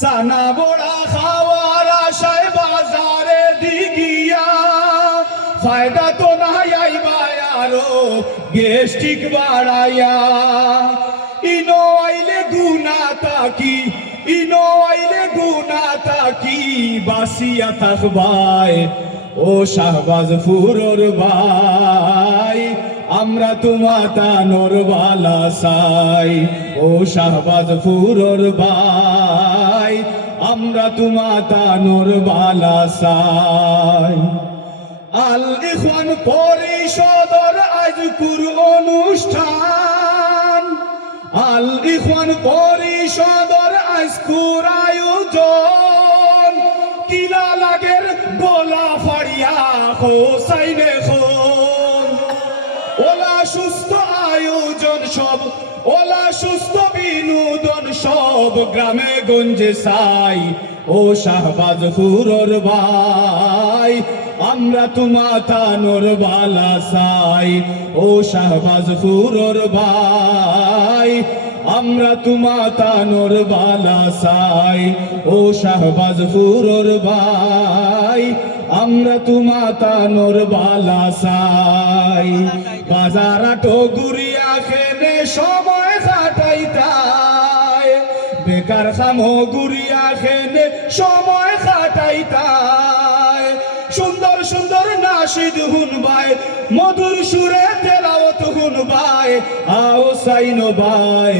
সানা বড়া খাওয়ার আশায় বাজারে দিগিয়া। ফায়দা তো নাই আইবা আরও গেস্টিক বাড়াইয়া। ইনো আইলে গুনা তাকি, ইনো আইলে গুনা তাকি, বাসিয়া থাকবায় ও শাহবাজ ফুরোর ভাই। আমরা তোমা তানোর বালা সাই ও শাহবাজ ফুরোর ভাই। আমরা তোমা তানোর বালা সাই আল ইখওয়ান পরিষদর আজকুর অনুষ্ঠান। আল ইখওয়ান পরিষদর আজকুর আয়োজন। কিলা লাগের গোলা ফাড়িয়া হোসাইনে ওলা সুস্থ আয়োজন সব, ওলা সুস্থ সব গ্রামে গঞ্জে সাই। ও শাহবাজ ফুরর ভাই, আমরা তোমা তানোর বালা সাই। ও শাহবাজ ফুরর ভাই, আমরা তোমা তানোর বালা সাই। ও শাহবাজ ফুরর ভাই, আমরা তোমা তানোর বালা সাই। বাজার আটো ঘুরিয়া খেলে সময় খামো ঘুরিয়া খেলে সময় কাটাইতাই সুন্দর সুন্দর নাশিদ হুনবাই, মধুর সুরে তেলাওত হুনবাই, আও সাইনো ভাই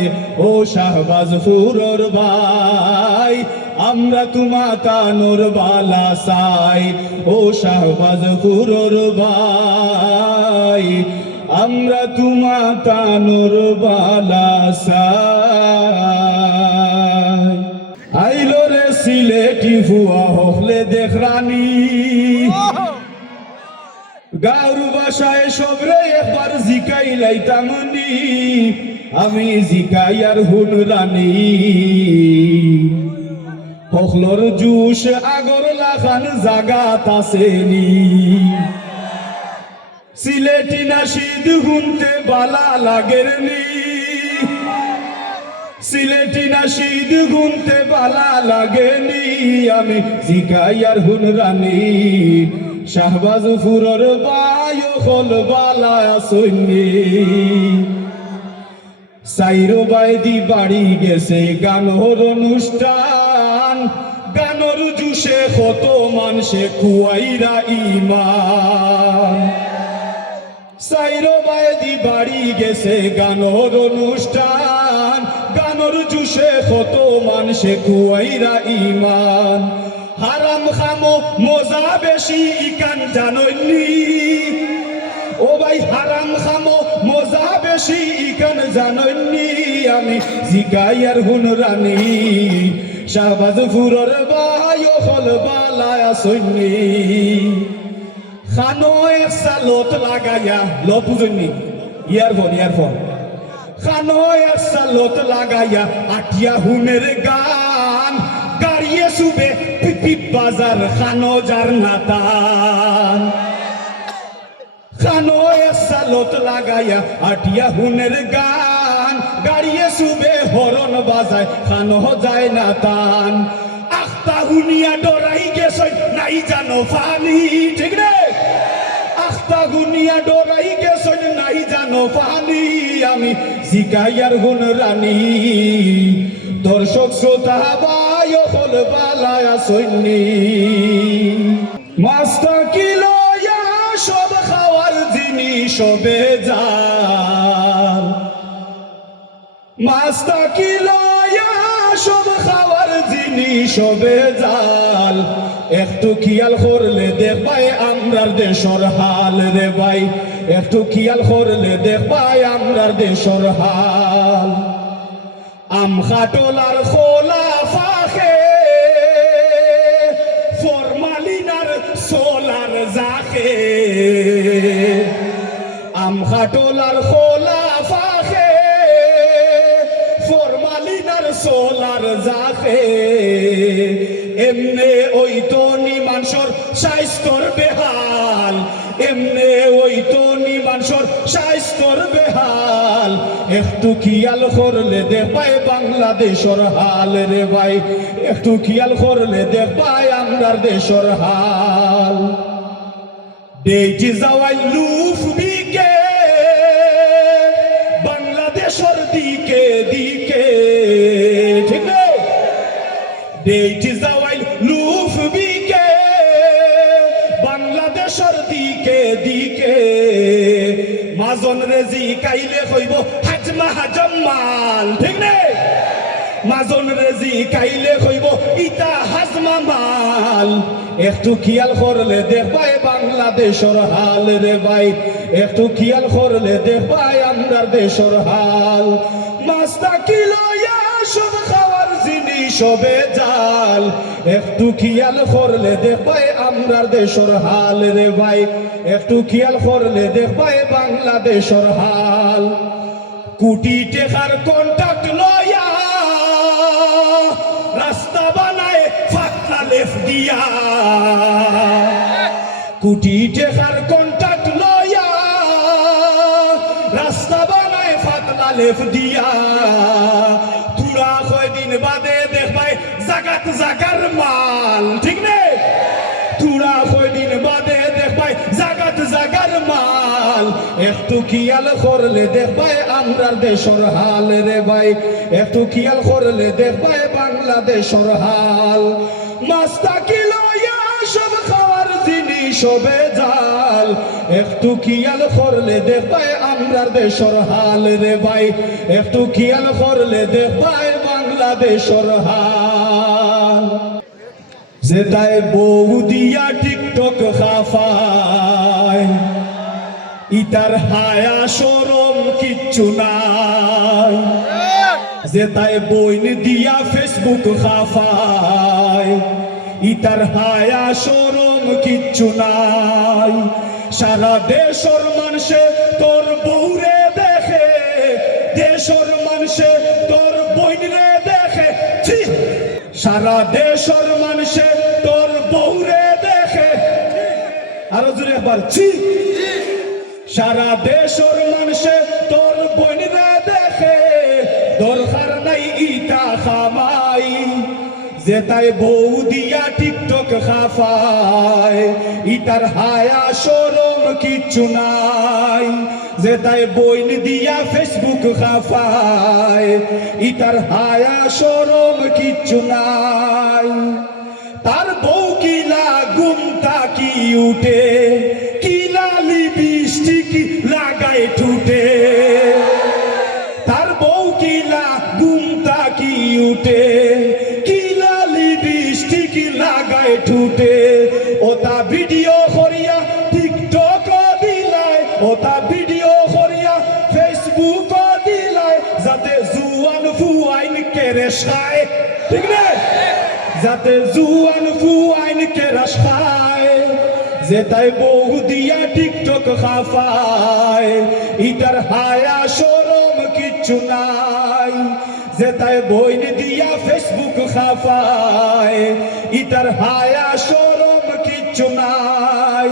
ও শাহবাজ ফুরর ভাই আমরা তোমা তানোর বালা সাই, ও শাহবাজ ফুরর ভাই আমরা তোমা তানোর বালা সাই। সিলেটি ফুয়া হকলে দেখরানি গারু বাসায় সবরে একবার জিকাই লাইতামনি আমি জিকাই আর হুন রানী। হকলর জুস আগর লাখান জাগাত আসেনি। সিলেটি নাশিদ হুনতে বালা লাগের না সিলেটি নাশিদ গুনতে বালা লাগেনি আমি জিগাই আর হুন রানী। শাহবাজ ফুরর বায়ু হল বালা সৈন্যে। সাইরো বাইদি বাড়ি গেছে গানর অনুষ্ঠান, গানর জুসে কত মানুষে কুয়াইরা ইমান। সাইরো বাইদি বাড়ি গেছে গানর অনুষ্ঠান জুসে কত মানুষে কুয়াইরা ইমান হারাম খামো, মজা বেশি, ইকান জাননি ও ভাই, হারাম খামো, মজা বেশি, ইকান জাননি আমি জিগাই হুন রানী। শাহবাজ ফুরর বায়ু ফল বালায়া সৈনী খানো একটা লোট লাগাইয়া লো বুঝুননি ইয়ারফোন ইয়ারফোন। লোট লাগাইয়া আটিয়া হুনের গান। গাড়িয়ে সুবে পিপি বাজার খানো যার নাতান। একটা লোট লাগাইয়া আটিয়া হুনের গান। গাড়িয়ে সুবে হরন বাজায় খানো যায় না তান আখতা হুনিয়া ডরাই গেছে, নাই জানো ফানি, ঠিক রে আখতা গুনিয়া ডরাই গেছে জানো ফানি আমি? জিগাইয়ার গুণ রানী। দর্শক শ্রোতা বায় হল বালায়া সৈনী মাস্তা কিলো সব খাওয়ার জিনিস সবে যার মাস্তা কিলয়া সব খাওয়ার জিনিস সবে জাল একটু খেয়াল করলে দেখবাই আমরার দেশর হাল রে ভাই। একটু খেয়াল করলে দেখবাই আমরার দেশর হাল। আম খাটোলার খোলা ফাখে ফরমালিনার সোলার জাখে আম খাটোলার খোলা ফাখে ফরমালিনার সোলার জাখে এমনে ওই তো নিমানসর স্বাস্থ্যর বেহাল। এমনে ওই তো নিমানসর স্বাস্থ্যর বেহাল। একটু খেয়াল করলে দেখবাই বাংলাদেশের হাল রে ভাই। একটু খেয়াল করলে দেখবাই আমরার দেশের হাল। ডেইটি যাওয়াই লুফ বিকে বাংলাদেশের দিকে দিকে। ঠিক না? বাংলাদেশের দিকে দিকে। মাজন রেজি কাইলে কইব হাজমা হাজম্মাল। ঠিক নে? মাজন রেজি কাইলে কইব ইতা হাজমা মাল। একটু খেয়াল করলে দেখবাই বাংলাদেশের হাল রে ভাই। একটু খেয়াল করলে দেখবাই আমরার দেশের হাল। মাস্তা কিলো সব খাওয়ার হবে জাল। একটু খেয়াল করলে দেখবাই আমরার দেশের হাল রে ভাই। একটু খেয়াল করলে দেখবাই বাংলাদেশের হাল। কুটি টেকার কন্টাক্ট লয়া, রাস্তা বানায় ফাটনা লেফ দিয়া। কুটি টেকার কন্টাক্ট লয়া, রাস্তা বানায় ফাটনা লেফ দিয়া তুরা কয়দিন বাদে দেখবাই জাগাত জাগার মাল, ঠিক নেই তুরা কয়দিন বাদে দেখবাই জাগাত জাগার মাল। একটু খেয়াল করলে দেখবাই আমরার দেশের হাল রে ভাই। একটু খেয়াল করলে দেখবাই বাংলাদেশের হাল। মাস্তা কিলো সব খাওয়ার জিনিস হবে জাল? একটু খেয়াল করলে দেখবাই আমরার দেশের হাল রে ভাই। একটু খেয়াল করলে দেখবাই বাংলাদেশের হাল। যেটায় বউ দিয়া টিকটক খাফায়। ইতার হায়া সরম কিচ্ছু নাই। যেটায় বইন দিয়া ফেসবুক খাফায়। ইতার হায়া সরম কিচ্ছু নাই। সারা দেশর মানুষে তোর বউরে দেখে, দেশর মানুষে তোর বইনরে দেখে! সারা দেশর মানুষে সারা দেশর মানুষে তোর দেখে, দরকার নাই ইটা খামাই, যে তাই বউ দিয়া টিকটক খাফায় ইটার হায়া সরম কিচ্ছু নাই, যে তাই বইন দিয়া ফেসবুক খাফায় ইটার হায়া সরম কিচ্ছু নাই। তার বউ কি উঠে কিলা লিপস্টিক লাগায় ঠুটে? তার বউ কিলা গুমতা কি উঠে? কিলা লিপস্টিক লাগায় ঠুটে? ওটা ভিডিও করিয়া টিকটক দিলাই, ওটা ভিডিও করিয়া ফেসবুক দিলাই, যাতে জুয়ান ফুয়াইন কেরে সায়। ঠিক না? যাতে জুয়ান ফুয়াইন কেরাস খায় যে তাই বহু দিয়া টিকটক খাফায় ইটার হায়া সরম কিচ্ছু নাই। যে বইন দিয়া ফেসবুক খাফায় ইটার হায়া সরম কিচ্ছু নাই।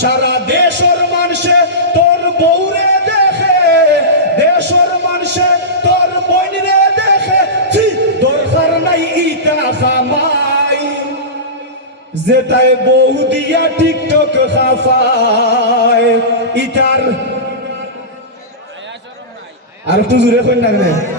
সারা দেশের মানুষে তোর বউরে দেখে, দেশের মানুষে তোর বইনরে দেখে দরকার নাই ইটা খামাই যেটাই বহু দিয়া টিকটক খাফায় ইটার আর একটু জুড়ে কই না কেন?